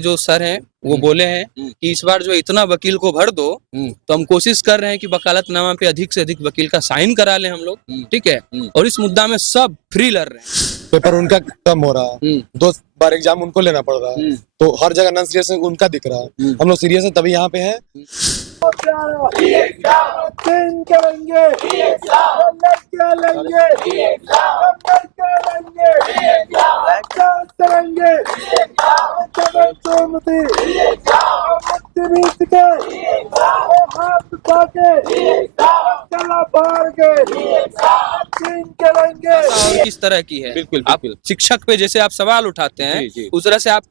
जो सर हैं वो बोले हैं कि इस बार जो इतना वकील को भर दो, तो हम कोशिश कर रहे हैं कि वकालतनामा पे अधिक से अधिक वकील का साइन करा लें हम लोग, ठीक है। और इस मुद्दा में सब फ्री लड़ रहे हैं। पेपर उनका कम हो रहा है, 2 बार एग्जाम उनको लेना पड़ रहा है, तो हर जगह नॉन सीरियस उनका दिख रहा है। हम लोग सीरियस है तभी यहाँ पे है। किस तरह की है, बिल्कुल आप शिक्षक पे जैसे आप सवाल उठाते हैं उस तरह से आप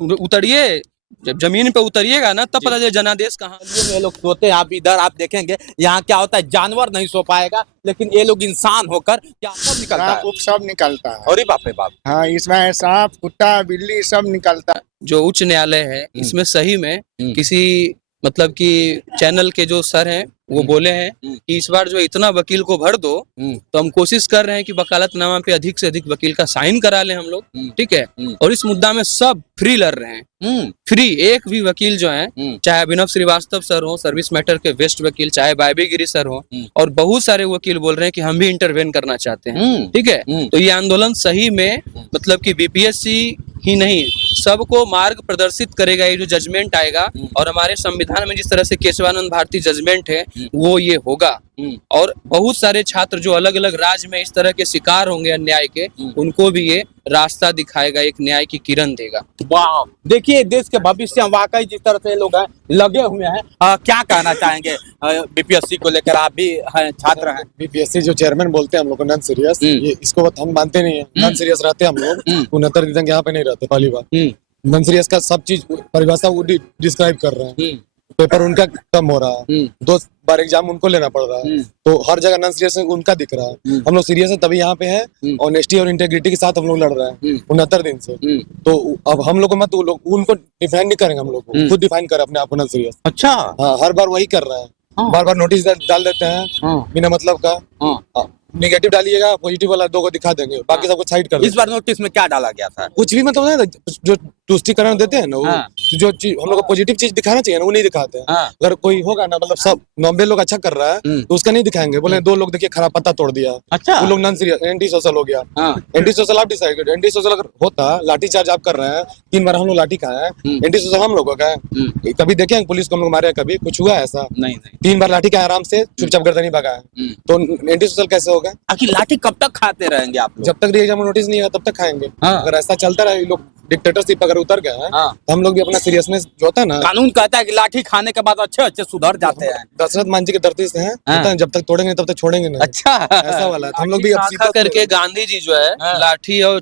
उतरिए, जब जमीन पे उतरिएगा ना तब पता चले जनादेश कहाँ। ये लोग सोते हैं, आप इधर आप देखेंगे यहाँ क्या होता है, जानवर नहीं सो पाएगा लेकिन ये लोग इंसान होकर क्या सब निकलता है, सब निकलता है। अरे बाप रे बाप। हाँ, इसमें सांप कुत्ता बिल्ली सब निकलता है। जो उच्च न्यायालय है इसमें सही में किसी मतलब कि चैनल के जो सर हैं वो बोले हैं कि इस बार जो इतना वकील को भर दो, तो हम कोशिश कर रहे हैं कि वकालतनामा पे अधिक से अधिक वकील का साइन करा लें हम लोग, ठीक है। और इस मुद्दा में सब फ्री लड़ रहे हैं, फ्री। एक भी वकील जो है, चाहे अभिनव श्रीवास्तव सर हो, सर्विस मैटर के वेस्ट वकील, चाहे बायबी गिरी सर हो, और बहुत सारे वकील बोल रहे हैं कि हम भी इंटरवेन करना चाहते हैं, ठीक है। तो ये आंदोलन सही में मतलब कि बीपीएससी ही नहीं सबको मार्ग प्रदर्शित करेगा। ये जो जजमेंट आएगा और हमारे संविधान में जिस तरह से केशवानंद भारती जजमेंट है वो ये होगा, और बहुत सारे छात्र जो अलग अलग राज्य में इस तरह के शिकार होंगे अन्याय के, उनको भी ये रास्ता दिखाएगा, एक न्याय की किरण देगा। वाह, देखिए देश के भविष्य वाकई जिस तरह से लोग हैं लगे हुए हैं। क्या कहना चाहेंगे बीपीएससी को लेकर? आप भी हैं, छात्र हैं। बीपीएससी जो चेयरमैन बोलते हैं हम लोग को नॉन सीरियस, ये इसको हम मानते नहीं है। नॉन सीरियस रहते हैं हम लोग 69 दिन यहाँ पे नहीं रहते। पहली बार नॉन सीरियस का सब चीज परिभाषा वो डिस्क्राइब कर रहे हैं। पेपर उनका कम हो रहा है, 2 बार एग्जाम उनको लेना पड़ रहा है, तो हर जगह नॉन सीरियस उनका दिख रहा है। हम लोग सीरियस है तभी यहाँ पे है, ऑनेस्टी और इंटेग्रिटी के साथ हम लोग लड़ रहे हैं 69 दिन से। तो अब हम लोग को मत उनको डिफाइन नहीं करेंगे, हम लोग को खुद डिफाइन कर अपने आप को नॉन सीरियस। अच्छा, हाँ, हर बार वही कर रहा है। बार बार नोटिस डाल देते हैं बिना मतलब का। नेगेटिव डालिएगा, पॉजिटिव वाला 2 को दिखा देंगे, बाकी सबको साइड कर देंगे। इस बार नोटिस में क्या डाला गया था? कुछ भी मतलब है जो तुष्टिकरण देते हैं ना, वो जो चीज हम लोग को पॉजिटिव चीज दिखाना चाहिए ना वो नहीं दिखाते हैं। अगर कोई होगा ना मतलब सब 90 लोग अच्छा कर रहा है तो उसका नहीं दिखाएंगे, बोले 2 लोग देखिए खराब पत्ता तोड़ दिया। अच्छा, वो लोग नॉन सीरियस एंटी सोशल हो गया। एंटी सोशल आप डिसाइड करें। एंटी सोशल अगर होता, लाठी चार्ज आप कर रहे हैं, 3 बार हम लोग लाठी खाए हैं, एंटी सोशल हम लोग का है? कभी देखे पुलिस को हम लोग मारे? कभी कुछ हुआ ऐसा? नहीं। 3 बार लाठी खाए, आराम से चुपचाप गर्दन ही भगाए, तो एंटी सोशल कैसे होगा? आखिर लाठी कब तक खाते रहेंगे आप लोग? जब तक एग्जाम नोटिस नहीं आया तब तक खाएंगे। अगर ऐसा चलता रहे, लोग डिक्टेटरशिप अगर उतर गए हैं तो हम लोग भी अपना सीरियसनेस जो होता है ना, कानून कहता है कि लाठी खाने के बाद अच्छे सुधर जाते हैं। दशरथ मान जी के धरती से हैं, जब तक तोड़ेंगे तब तक छोड़ेंगे नहीं। अच्छा, ऐसा वाला है। हम लोग भी खा करके गांधी जी जो है लाठी और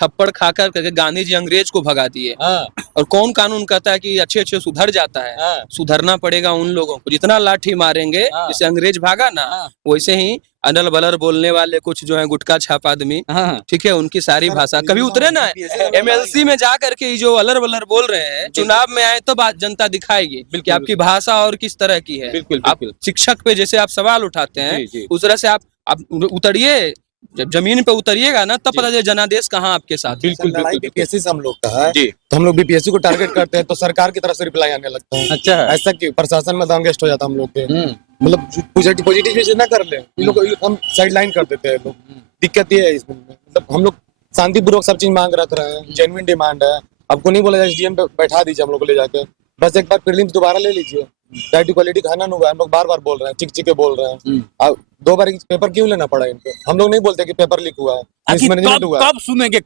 थप्पड़ खा करके गांधी जी अंग्रेज को भगा दिए। और कौन कानून कहता है कि अच्छे सुधर जाता है? सुधरना पड़ेगा उन लोगों को। जितना लाठी मारेंगे, जैसे अंग्रेज भागा ना, वैसे ही अनल बलर बोलने वाले कुछ जो है गुटखा छाप आदमी, ठीक है, उनकी सारी भाषा कभी उतरे ना एमएलसी में जा करके जो अलर बलर बोल रहे हैं, चुनाव में आए तो बात जनता दिखाएगी कि आपकी भाषा और किस तरह की है। आप शिक्षक पे जैसे आप सवाल उठाते हैं उस तरह से आप उतरिए, जब जमीन पे उतरिएगा ना तब पता चले जनादेश कहाँ आपके साथ। बिल्कुल बीपीएससी से हम लोग का है, तो हम लोग बीपीएससी को टारगेट करते हैं तो सरकार की तरफ से रिप्लाई आने लगता है। अच्छा, ऐसा क्यों? प्रशासन में दांगेस्ट हो जाता हम लोग के, मतलब पॉजिटिव चीज ना कर ले, लोग हम साइड लाइन कर देते हैं। लोग दिक्कत ये है इसमें, मतलब हम लोग शांतिपूर्वक सब चीज मांग रख रहे हैं, जेन्युइन डिमांड है। आपको नहीं बोला एसडीएम पे बैठा दीजिए हम लोग को ले जाके, बस एक बार प्रीलिम्स दोबारा ले लीजिए। डायटी क्वालिटी खाना नहीं हुआ, हम लोग बार बार बोल रहे हैं, चिक चिक के बोल रहे हैं। अब 2 बार पेपर क्यों लेना पड़ा इनको? हम लोग नहीं बोलते कि पेपर लीक हुआ है, मिसमैनेजमेंट हुआ। कब सुनेंगे?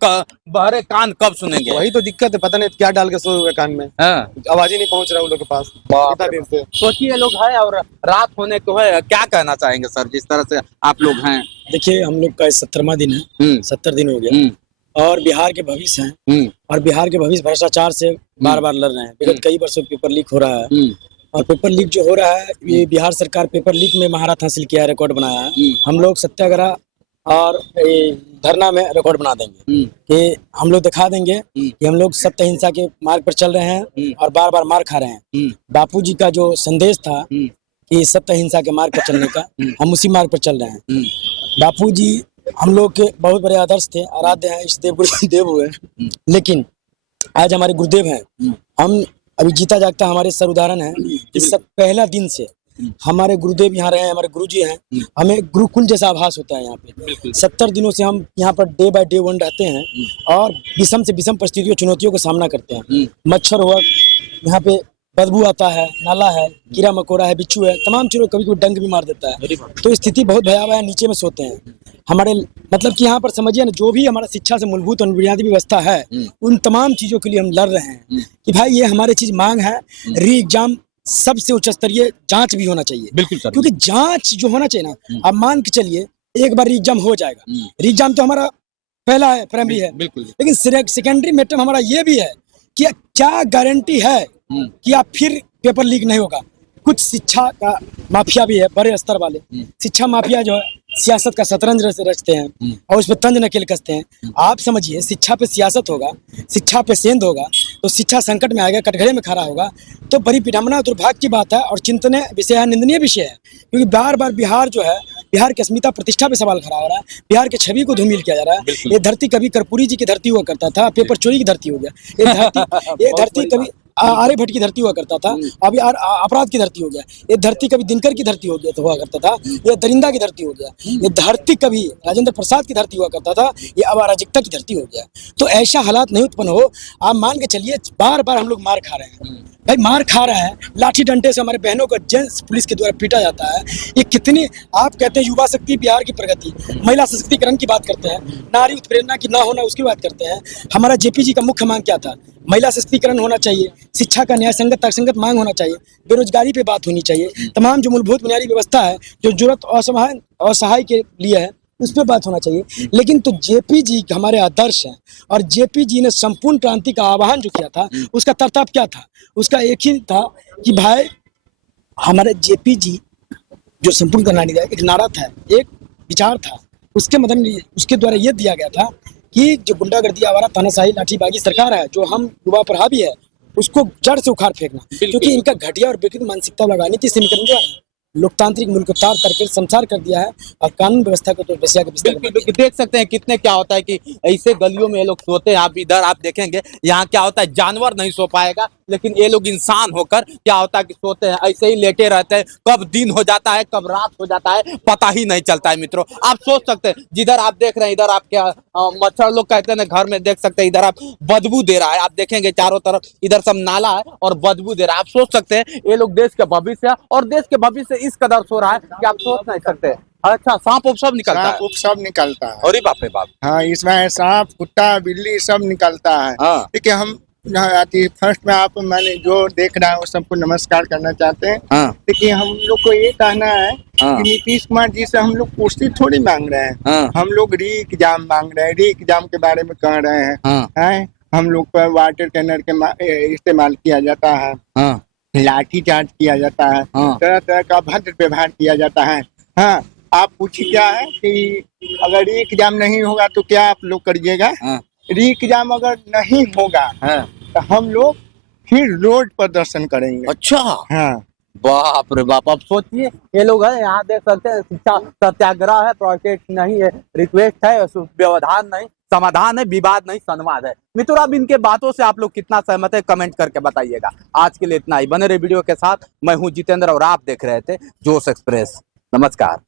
बहरे कान कब सुनेंगे? वही तो दिक्कत है, पता नहीं क्या डाल के सोए हुए कान में, आवाज ही नहीं पहुंच रहा उन लोग के पास इतना दिन से। सोचिए लोग है और रात होने को है, क्या कहना चाहेंगे सर जिस तरह से आप लोग हैं? देखिए, हम लोग का 70वां दिन है, 70 दिन हो गया, और बिहार के भविष्य हैं, और बिहार के भविष्य भ्रष्टाचार से बार बार लड़ रहे हैं। विगत कई वर्षों पेपर लीक हो रहा है, और पेपर लीक जो हो रहा है, ये बिहार सरकार पेपर लीक में महारत हासिल किया है, रिकॉर्ड बनाया है। हम लोग सत्याग्रह और धरना में रिकॉर्ड बना देंगे कि हम लोग दिखा देंगे कि हम लोग सत्य हिंसा के मार्ग पर चल रहे हैं और बार बार मार खा रहे हैं। बापूजी का जो संदेश था कि सत्य हिंसा के मार्ग पर चलने का, हम उसी मार्ग पर चल रहे हैं। बापूजी हम लोग के बहुत बड़े आदर्श थे, आराध्य हैं, इस देव हुए, लेकिन आज हमारे गुरुदेव हैं, हम अभी जीता जागता हमारे सर उदाहरण है कि सब पहला दिन से हमारे गुरुदेव यहाँ रहे हैं, हमारे गुरुजी हैं, हमें गुरुकुल जैसा आभास होता है यहाँ पे। 70 दिनों से हम यहाँ per day by day one रहते हैं और विषम से विषम परिस्थितियों चुनौतियों का सामना करते हैं। मच्छर हुआ, यहाँ पे बदबू आता है, नाला है, कीड़ा मकोड़ा है, बिच्छू है, तमाम चीजों, कभी कभी डंक भी मार देता है। तो स्थिति बहुत भयावह है, नीचे में सोते हैं हमारे, मतलब कि यहाँ पर समझिए ना, जो भी हमारा शिक्षा से मूलभूत और बुनियादी व्यवस्था है, उन तमाम चीजों के लिए हम लड़ रहे हैं कि भाई ये हमारे चीज मांग है। री एग्जाम सबसे उच्च स्तरीय जांच भी होना चाहिए, बिल्कुल सर, क्योंकि जांच जो होना चाहिए ना, आप मान के चलिए एक बार री एग्जाम हो जाएगा, री एग्जाम तो हमारा पहला है, प्राइमरी है, बिल्कुल, लेकिन सेकेंडरी मैटर हमारा ये भी है कि क्या गारंटी है कि आप फिर पेपर लीक नहीं होगा। कुछ शिक्षा का माफिया भी है, बड़े स्तर वाले शिक्षा माफिया जो है सियासत का शतरंज रचते हैं और उस पर तंज नकेल कसते हैं। आप समझिए, शिक्षा पे सियासत होगा, शिक्षा पे सेंध होगा, तो शिक्षा संकट में आएगा, कटघरे में खड़ा होगा, तो बड़ी विडंबना और दुर्भाग्य की बात है और चिंतनीय विषय है, निंदनीय विषय है। क्योंकि बार बार बिहार जो है, बिहार की अस्मिता प्रतिष्ठा पे सवाल खड़ा हो रहा है, बिहार की छवि को धूमिल किया जा रहा है। ये धरती कभी कर्पूरी जी की धरती हुआ करता था, पेपर चोरी की धरती हो गया। ये धरती कभी आर्यभट्ट की धरती हुआ करता था, अभी अपराध की धरती हो गया। ये धरती कभी दिनकर की धरती हो गया तो हुआ करता था, ये दरिंदा की धरती हो गया। ये धरती कभी राजेंद्र प्रसाद की धरती हुआ करता था, ये अब अराजकता की धरती हो गया। तो ऐसा हालात नहीं उत्पन्न हो। आप मान के चलिए, बार बार हम लोग मार खा रहे हैं, भाई मार खा रहे हैं, लाठी डंडे से हमारे बहनों को जेंट्स पुलिस के द्वारा पीटा जाता है। ये कितनी, आप कहते हैं युवा शक्ति, बिहार की प्रगति, महिला सशक्तिकरण की बात करते हैं, नारी उत्प्रेरणा की ना होना उसकी बात करते हैं। हमारा जेपी जी का मुख्य मांग क्या था? महिला सशक्तिकरण होना चाहिए, शिक्षा का न्याय संगत तर्कसंगत मांग होना चाहिए, बेरोजगारी पे बात होनी चाहिए, तमाम जो मूलभूत बुनियादी व्यवस्था है जो जरूरत असहाय के लिए है उस पर बात होना चाहिए। लेकिन तो जेपी जी हमारे आदर्श हैं और जेपी जी ने संपूर्ण क्रांति का आह्वान जो किया था, उसका तरताप क्या था? उसका एक ही था कि भाई हमारे जेपी जी जो संपूर्ण क्रांति का एक नारा था, एक विचार था, उसके मदन उसके द्वारा ये दिया गया था कि जो गुंडागर्दी, आवारा, तानाशाही, लाठीबाजी सरकार है जो हम युवा पर हावी है, उसको जड़ से उखाड़ फेंकना। क्योंकि इनका घटिया और विकृत मानसिकता और राजनीति समीकरण जो है लोकतांत्रिक मुल्क को तार करके संसार कर दिया है और कानून व्यवस्था को तो बेसिया के बिल्कुल देख सकते हैं कितने, क्या होता है कि ऐसे गलियों में ये लोग सोते हैं। आप इधर आप देखेंगे, यहाँ क्या होता है, जानवर नहीं सो पाएगा, लेकिन ये लोग इंसान होकर क्या होता है कि सोते हैं, ऐसे ही लेटे रहते हैं। कब दिन हो जाता है, कब रात हो जाता है, पता ही नहीं चलता है। मित्रों, आप सोच सकते हैं, जिधर आप देख रहे हैं, इधर आप क्या मच्छर लोग कहते हैं घर में, देख सकते हैं इधर आप बदबू दे रहा है। आप देखेंगे चारों तरफ इधर सब नाला है और बदबू दे रहा है। आप सोच सकते हैं ये लोग देश के भविष्य, और देश के भविष्य इस कदर सो रहा है कि आप सोच नहीं सकते। अच्छा, सांप उप सब निकलता है? सांप सब निकलता है। अरे बाप रे बाप। हाँ, इसमें सांप, कुत्ता, बिल्ली सब निकलता है। देखिए, हम फर्स्ट में आप मैंने जो देख रहा है वो सबको नमस्कार करना चाहते हैं। देखिए, हम लोग को ये कहना है कि नीतीश कुमार जी से हम लोग कुर्सी थोड़ी मांग रहे हैं, हम लोग री एग्जाम मांग रहे हैं। री एग्जाम के बारे में कह रहे हैं, हम लोग पर वाटर कैनर के इस्तेमाल किया जाता है, लाठी चार्ज किया जाता है, तरह तरह का भद्र व्यवहार किया जाता है। हाँ, आप पूछिए क्या है कि अगर री एग्जाम नहीं होगा तो क्या आप लोग करिएगा? री एग्जाम अगर नहीं होगा तो हम लोग फिर रोड प्रदर्शन करेंगे। अच्छा, हाँ, बाप रे बाप। अब सोचिए, ये लोग है यहाँ देख सकते हैं, शिक्षा सत्याग्रह है, प्रोटेस्ट नहीं है, रिक्वेस्ट है, व्यवधान नहीं, समाधान है, विवाद नहीं, संवाद है। मित्रों, अब इनके बातों से आप लोग कितना सहमत है कमेंट करके बताइएगा। आज के लिए इतना ही। बने रहे वीडियो के साथ। मैं हूँ जितेंद्र और आप देख रहे थे जोश एक्सप्रेस। नमस्कार।